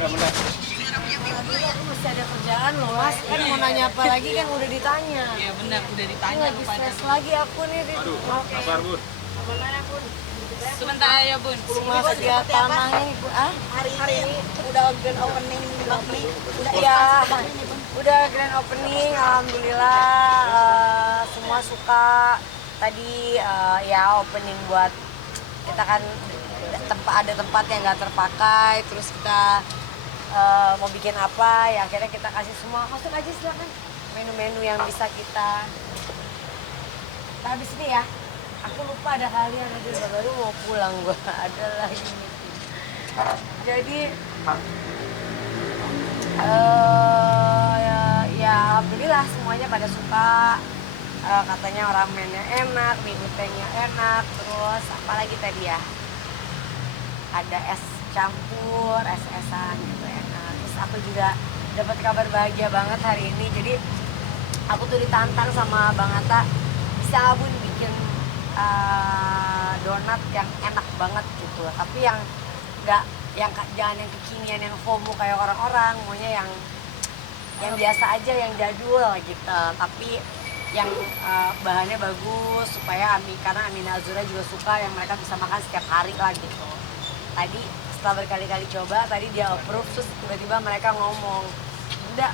benar-benar. Aku masih ada kerjaan loh mas, kan mau nanya apa lagi kan udah ditanya. Iya benar, udah Ini ditanya lagi rupanya. stres lagi aku nih. Aduh, sabar Bun. Mana Bun? Sebentar ya Bun. Mas lihat tanahnya nih Bun. Ah? Hari ini udah grand opening lagi. Udah Iya, ekspansi ini Bun. udah grand opening, alhamdulillah semua suka. Tadi ya opening buat kita kan ada tempat yang nggak terpakai, terus kita mau bikin apa ya akhirnya kita kasih semua. Masuk aja silakan menu-menu yang bisa kita. Habis ini ya, aku lupa ada kalian aja baru mau pulang gua ada lagi. Jadi ya alhamdulillah semuanya pada suka. Katanya ramennya enak, mie gutengnya enak, terus apalagi tadi ya, ada es campur, es-esan gitu enak. Terus aku juga dapat kabar bahagia banget hari ini. Jadi aku tuh ditantang sama Bang Atta, bisa Bun bikin donat yang enak banget gitu. Tapi yang nggak, yang jangan yang kekinian, yang FOMO kayak orang-orang, maunya yang biasa aja, yang jadul gitu. Tapi yang bahannya bagus supaya karena Amina Azura juga suka yang mereka bisa makan setiap hari lah gitu. Tadi setelah berkali-kali coba, tadi dia approve, terus tiba-tiba mereka ngomong udah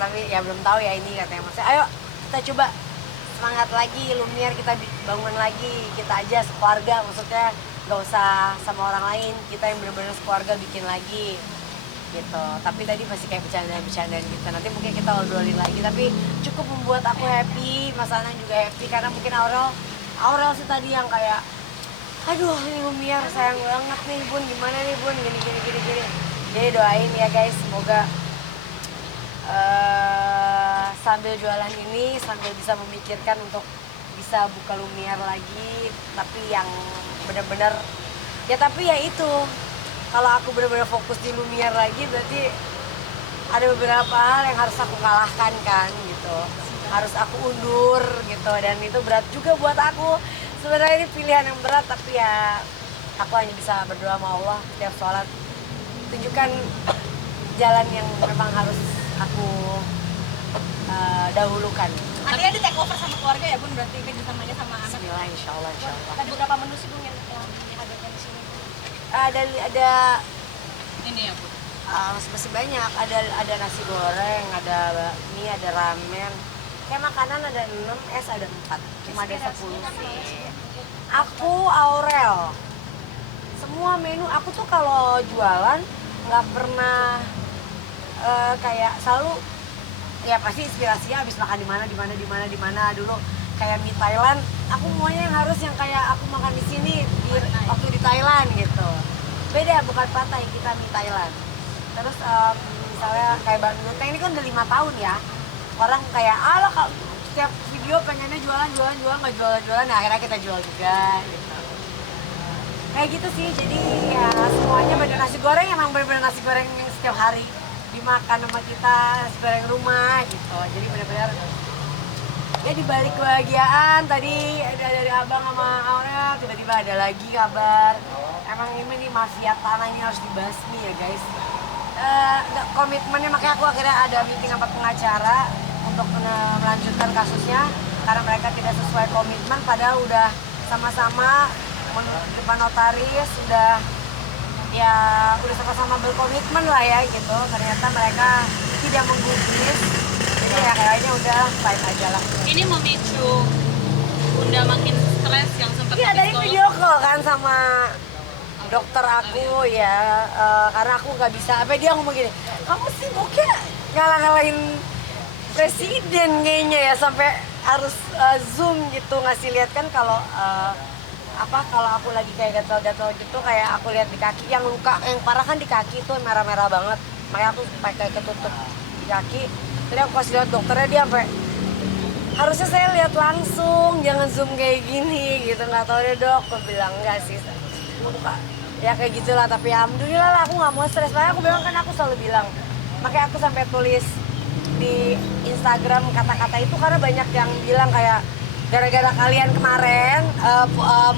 tapi ya belum tahu ya ini katanya, maksudnya ayo kita coba semangat lagi, Lumiere kita bangun lagi, kita aja sekeluarga, maksudnya nggak usah sama orang lain, kita yang benar-benar sekeluarga bikin lagi gitu. Tapi tadi masih kayak bercandaan gitu, nanti mungkin kita obrolin lagi, tapi cukup membuat aku happy, Mas Anang juga happy, karena mungkin Aurel sih tadi yang kayak aduh ini Lumiere sayang banget nih Bun, gimana nih Bun, gini. Jadi doain ya guys, semoga sambil jualan ini, sambil bisa memikirkan untuk bisa buka Lumiere lagi, tapi yang benar-benar ya, tapi ya itu, kalau aku benar-benar fokus di Lumiere lagi berarti ada beberapa hal yang harus aku kalahkan kan gitu, harus aku undur gitu, dan itu berat juga buat aku. Sebenarnya ini pilihan yang berat, tapi ya aku hanya bisa berdoa sama Allah setiap sholat, tunjukkan jalan yang memang harus aku dahulukan. Artinya di take over sama keluarga ya Bun, berarti kerjasamanya sama anak. Bismillah, insya Allah. Ada beberapa menu sih Bun yang dihadirkan di sini. Ada Ini ya Bun. masih banyak, ada nasi goreng, ada bakmi, ada ramen. Kayak makanan ada 6, es ada 4, cuma ada 10 sih. Aku Aurel, semua menu aku tuh kalau jualan nggak pernah kayak selalu ya pasti inspirasinya habis makan di mana dulu kayak mie Thailand, aku maunya yang harus yang kayak aku makan di sini waktu di Thailand gitu. Beda, bukan Pattaya, kita mie Thailand. Terus misalnya kayak Bang Guteng ini kan udah 5 tahun ya. Orang kayak ala kalau setiap video pengennya jualan nggak jualan, nah akhirnya kita jual juga gitu. Kayak gitu sih, jadi ya semuanya bener. Nasi goreng emang bener-bener nasi goreng yang setiap hari dimakan sama kita, nasi goreng rumah gitu. Jadi bener-bener ya dibalik kebahagiaan tadi ada dari abang sama Aurel, tiba-tiba ada lagi kabar emang ini nih mafia tanah ini harus dibasmi ya guys. Komitmennya, makanya aku akhirnya ada meeting sama pengacara untuk melanjutkan kasusnya karena mereka tidak sesuai komitmen, padahal udah sama-sama depan notaris, udah sama-sama berkomitmen lah ya gitu. Ternyata mereka tidak menggubris, jadi ya kayaknya udah fine aja lah. Ini memicu Bunda makin stres yang sempat Iya, dari video call kan sama dokter aku ya, karena aku nggak bisa, dia ngomong gini, kamu sibuknya ngalah-ngalahin presiden kayaknya ya, sampai harus zoom gitu ngasih lihat kan kalau kalau aku lagi kayak gatal-gatal gitu, kayak aku lihat di kaki yang luka yang parah kan di kaki itu merah-merah banget, makanya aku pakai ketutup di kaki. Jadi aku kasih lihat dokternya, dia sampai harusnya saya lihat langsung, jangan zoom kayak gini gitu, nggak tahu deh dok, aku bilang enggak sih, ya kayak gitulah. Tapi alhamdulillah lah, aku nggak mau stres. Makanya aku bilang kan, aku selalu bilang, makanya aku sampai tulis di Instagram kata-kata itu karena banyak yang bilang kayak gara-gara kalian kemarin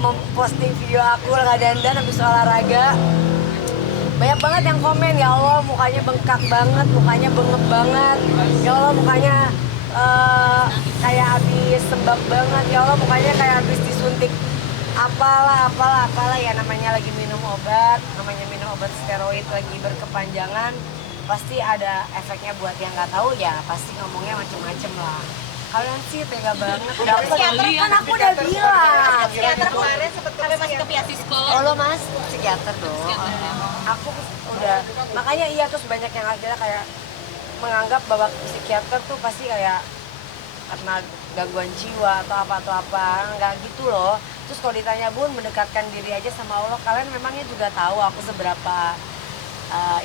memposting video aku nggak dandan habis olahraga, banyak banget yang komen, ya Allah mukanya bengkak banget, mukanya bengep banget, ya Allah mukanya kayak habis sembab banget, ya Allah mukanya kayak habis disuntik apalah ya, namanya lagi minum obat, steroid lagi berkepanjangan, pasti ada efeknya. Buat yang nggak tahu ya pasti ngomongnya macem-macem lah. Kalian sih tega banget. Kan aku udah bilang. Psikiater kemarin sempet masih ke pihak psikolog. Oh lo mas, psikiater dong. Aku udah, makanya iya, terus banyak yang akhirnya kayak menganggap bahwa psikiater tuh pasti kayak karena gangguan jiwa atau apa, nggak gitu loh. Terus kalau ditanya Bun, mendekatkan diri aja sama Allah, kalian memangnya juga tahu aku seberapa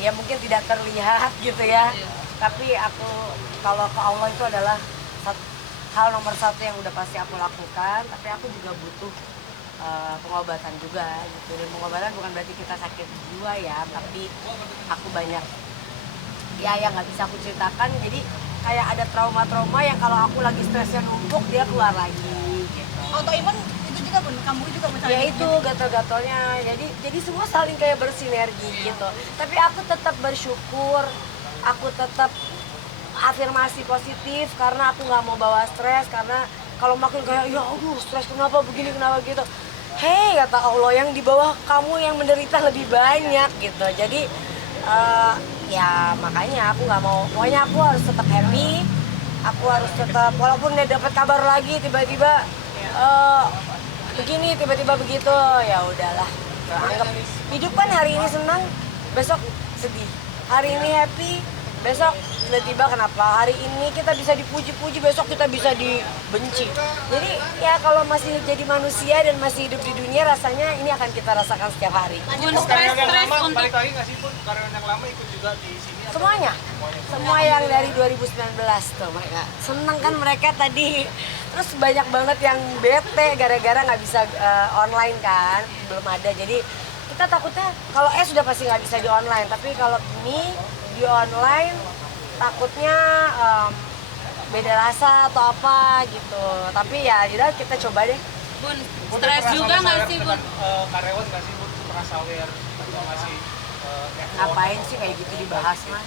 ya mungkin tidak terlihat gitu ya, tapi aku kalau ke Allah itu adalah hal nomor satu yang udah pasti aku lakukan. Tapi aku juga butuh pengobatan juga gitu. Dan pengobatan bukan berarti kita sakit jiwa ya, tapi aku banyak ya yang nggak bisa aku ceritakan. Jadi kayak ada trauma-trauma yang kalau aku lagi stresnya numpuk, dia keluar lagi gitu. Autoimun itu juga Bun, kamu juga misalnya. Ya itu gatal-gatalnya. Jadi semua saling kayak bersinergi gitu. Tapi aku tetap bersyukur, aku tetap afirmasi positif karena aku nggak mau bawa stres. Karena kalau makin kayak ya aduh stres kenapa begini kenapa gitu, hei kata Allah, yang di bawah kamu yang menderita lebih banyak gitu. Jadi ya makanya aku nggak mau, pokoknya aku harus tetap happy, aku harus tetap, walaupun dia dapat kabar lagi tiba-tiba begini tiba-tiba begitu, ya udahlah, anggap hidup kan hari ini senang besok sedih, hari ini happy besok tiba-tiba kenapa hari ini kita bisa dipuji-puji besok kita bisa dibenci. Jadi ya kalau masih jadi manusia dan masih hidup di dunia, rasanya ini akan kita rasakan setiap hari. Bun, stres untuk balik lagi nggak sih Bun? Karyawan yang lama ikut juga di sini? Semuanya, semua yang dari 2019 tuh mereka seneng kan mereka tadi. Terus banyak banget yang bete gara-gara nggak bisa online kan, belum ada. Jadi kita takutnya kalau sudah pasti nggak bisa di online, tapi kalau ini di online takutnya beda rasa atau apa gitu. Tapi ya udah kita coba deh. Bun, stres juga nggak sih Bun? Karyawan nggak sih Bun? Merasa aware atau ngasih Ngapain sih kayak gitu dibahas mas?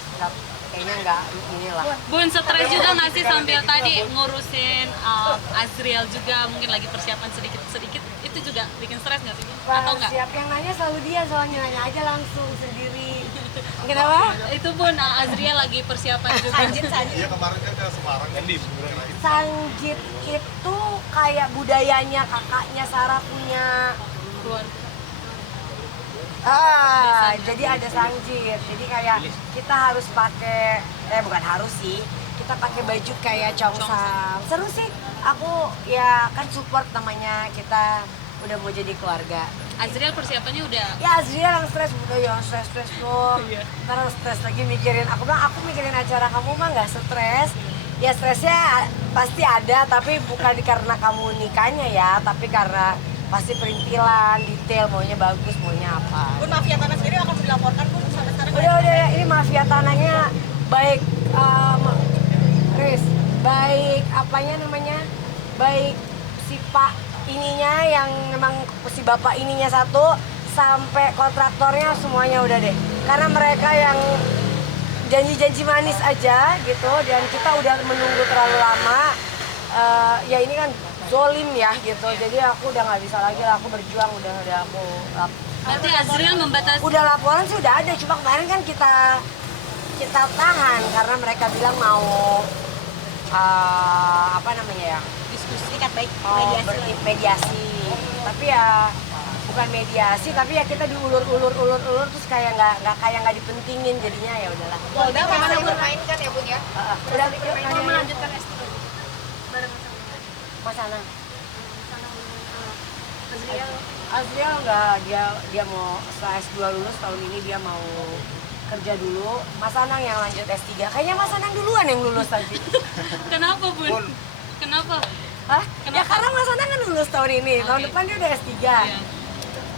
Kayaknya nggak inilah. Bun, stres juga nggak sih sambil tadi ngurusin Azriel juga, mungkin lagi persiapan sedikit-sedikit, itu juga bikin stres nggak sih Bun? Atau nggak? Siap yang nanya selalu dia, soalnya nanya aja langsung sendiri. Kenapa? Itu Bun, Azriel lagi persiapan juga. Sanjit. Iya kemarin kan ke Semarang kan di Sanjit itu kayak budayanya kakaknya Sarah punya. Jadi ada sanjit. Jadi kayak kita harus pakai, bukan harus sih, kita pakai baju kayak congsam. Seru sih. Aku ya kan support namanya, kita udah mau jadi keluarga. Azriel persiapannya udah. Ya Azriel yang stres, udah ya stres tuh. Ntar stres lagi mikirin, aku bilang aku mikirin acara kamu mah nggak stres. Ya stresnya pasti ada, tapi bukan karena kamu nikahnya ya, tapi karena pasti perintilan, detail, maunya bagus, maunya apa. Bun, mafia tanah sendiri akan dilaporkan Bun sampai sekarang. Udah ya, ini mafia tanahnya baik, Riz, baik apanya namanya, baik si Pak ininya yang memang si bapak ininya satu, sampai kontraktornya semuanya udah deh. Karena mereka yang janji-janji manis aja gitu, dan kita udah menunggu terlalu lama. Ya ini kan zolim ya gitu, jadi aku udah nggak bisa lagi lah, aku berjuang udah aku Berarti Azriel membatasi. udah laporan sih udah ada, cuma kemarin kan kita tahan karena mereka bilang mau apa namanya ya, Diskusi kan baik mediasi. Tapi ya bukan mediasi, tapi ya kita diulur-ulur terus kayak nggak dipentingin, jadinya ya udahlah. Polda masih bermain kan ya Bun ya? Udah yuk Mau nanya melanjutkan S3 bareng Mas Anang. Azriel. Azriel enggak, dia mau setelah S2 lulus tahun ini dia mau kerja dulu. Mas Anang yang lanjut S3. Kayaknya Mas Anang duluan yang lulus tadi. Kenapa Bun? Kenapa? Hah? Ya Kenapa? karena Mas Anang kan lulus tahun ini. Tahun Oke. depan dia udah S3. Iya.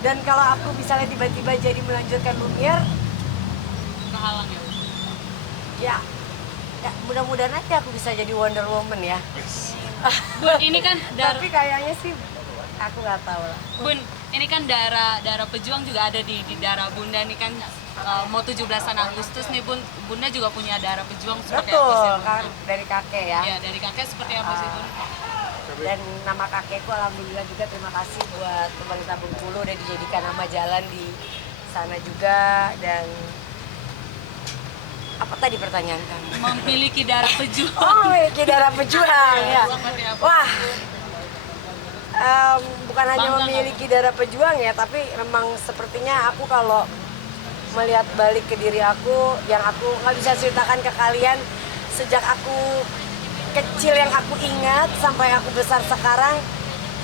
Dan kalau aku misalnya tiba-tiba jadi melanjutkan Lumiere, Kehalang ya Bun? ya mudah-mudahan nanti aku bisa jadi Wonder Woman ya. Bun, ini kan Tapi kayaknya sih aku nggak tahu lah. Bun, ini kan darah pejuang juga ada di darah Bunda nih kan. mau 17-an Agustus nih Bun, Bunda juga punya darah pejuang seperti apa Betul sih Bun? kan, dari kakek ya. Ya dari kakek seperti apa sih Bun? Dan nama kakekku alhamdulillah juga terima kasih buat pemerintah Bengkulu udah dijadikan nama jalan di sana juga. Dan apa tadi pertanyaan kamu? Memiliki darah pejuang. Oh, memiliki darah pejuang ya. Seperti apa? Wah, bukan hanya Bangga nggak, memiliki darah pejuang ya, tapi memang sepertinya aku kalau melihat balik ke diri aku yang aku nggak bisa ceritakan ke kalian sejak aku kecil yang aku ingat sampai aku besar sekarang,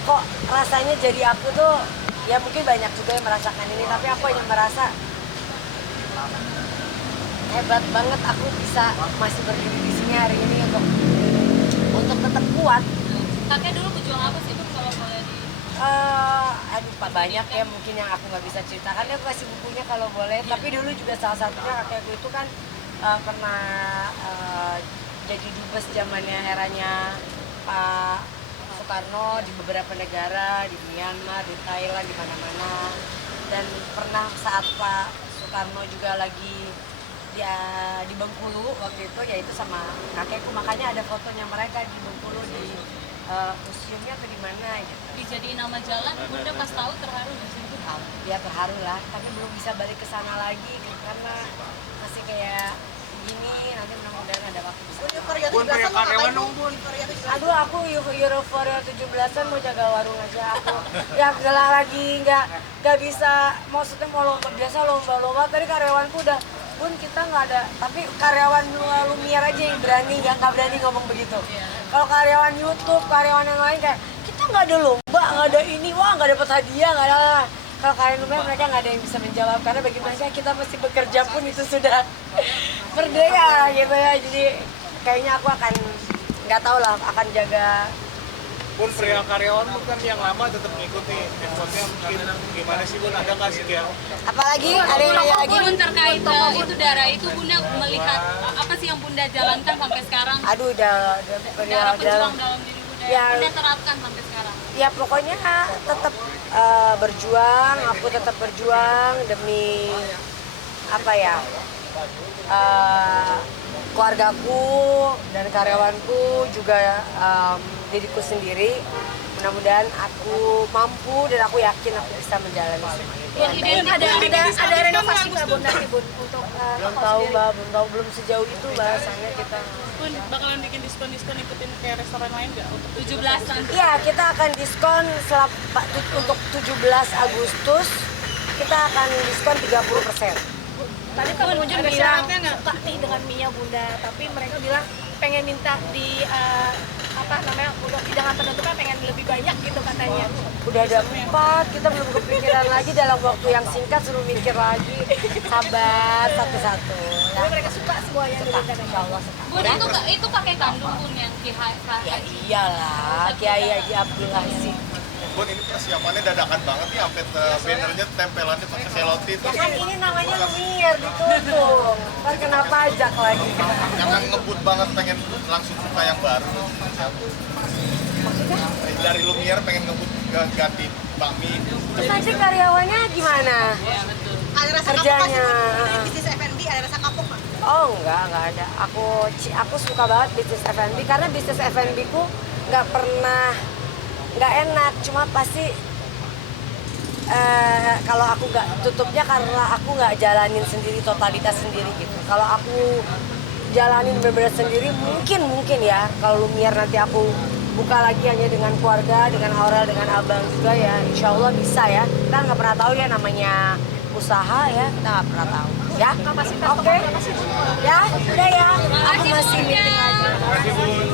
kok rasanya jadi aku tuh ya mungkin banyak juga yang merasakan ini, tapi aku hanya merasa hebat banget aku bisa masih berdiri di sini hari ini untuk tetap kuat. Kakek dulu pejuang apa sih Bun kalau boleh di... Aduh Pak, banyak ya mungkin yang aku nggak bisa ceritakan ya, aku kasih bukunya kalau boleh. Tapi dulu juga salah satunya kakekku itu kan pernah jadi dubes zamannya eranya Pak Soekarno di beberapa negara, di Myanmar, di Thailand, di mana-mana. Dan pernah saat Pak Soekarno juga lagi di Bengkulu waktu itu, yaitu sama kakekku, makanya ada fotonya mereka di Bengkulu di museumnya atau di mana gitu. dijadiin nama jalan, Bunda pas tahu terharu nggak sih Bun? Ya terharu lah, tapi belum bisa balik ke sana lagi karena masih kayak gini. Nanti mudah-mudahan ada waktu bisa. Bun, kayak karyawan dong, Bun. Aduh, aku euforia 17-an mau jaga warung aja aku. Ya gak lagi, nggak bisa. Maksudnya mau lomba, biasa lomba-lomba. Tadi karyawanku udah, Bun kita nggak ada. Tapi karyawan Lumiere aja yang berani, nggak berani ngomong begitu. Kalau karyawan YouTube, karyawan yang lain kayak, kita nggak ada lomba, nggak ada ini, wah nggak dapat hadiah, nggak ada. Kalau karyawan Lumiere mereka nggak ada yang bisa menjawab, karena bagi mereka kita masih bekerja pun itu sudah merdeka gitu ya. Jadi kayaknya aku akan, nggak tahu lah, akan jaga. Bun, pria karyawan Bun kan yang lama tetap ngikuti effortnya, mungkin gimana sih Bun, ada nggak sih kayak Apalagi ada yang nanya lagi. Bun terkait itu darah itu Bunda melihat apa sih yang Bunda jalankan sampai sekarang? Aduh, udah Darah pejuang dalam diri Bunda Ya. yang Bunda terapkan sampai sekarang. Ya pokoknya tetap berjuang, aku tetap berjuang demi apa ya, keluargaku dan karyawanku juga, diriku sendiri. Mudah-mudahan aku mampu dan aku yakin aku bisa menjalani semua ini. Yang identik Ada renovasi nggak Bun nanti Bun untuk Belum tahu Mbak, belum sejauh itu bahasanya kita. Bun, bakalan bikin diskon-diskon ikutin kayak restoran lain nggak untuk 17-an. Iya, kita akan diskon untuk 17 Agustus. Kita akan diskon 30%. Tadi pengunjung ada syaratnya nggak Pak nih dengan mie Bunda, tapi mereka bilang pengen minta di apa namanya untuk hidangan penutupnya pengen lebih banyak gitu katanya. Udah ada 4, kita belum kepikiran lagi dalam waktu yang singkat, suruh mikir lagi. Sabar satu-satu. Tapi mereka suka semuanya di Bunda. Insya Allah suka. Bun itu kakek kandung Bun yang Kiai Ya iyalah, Kiai Haji Abdul Aziz. Bun, ini persiapannya dadakan banget nih, sampai bannernya tempelannya pakai selotip. Ya kan ini namanya Lumiere ditutup. Ntar kena pajak lagi. Jangan ngebut banget, pengen langsung suka yang baru. Dari Lumiere pengen ngebut ganti bakmi. Terus nanti karyawannya gimana? Ada rasa Kerjanya. kapok nggak sih Bun? Bisnis F&B ada rasa kapok nggak? Oh enggak ada. Aku suka banget bisnis F&B karena bisnis F&B ku nggak pernah nggak enak. Cuma pasti kalau aku nggak tutupnya karena aku nggak jalanin sendiri, totalitas sendiri gitu. Kalau aku jalanin benar-benar sendiri mungkin ya. Kalau Lumiere nanti aku buka lagi hanya dengan keluarga, dengan Aurel, dengan Abang juga ya. Insya Allah bisa ya. Kita nggak pernah tahu ya namanya usaha ya. Kita nggak pernah tahu ya. Oke. Ya, udah ya. Aku masih meeting aja. Terima kasih Bun.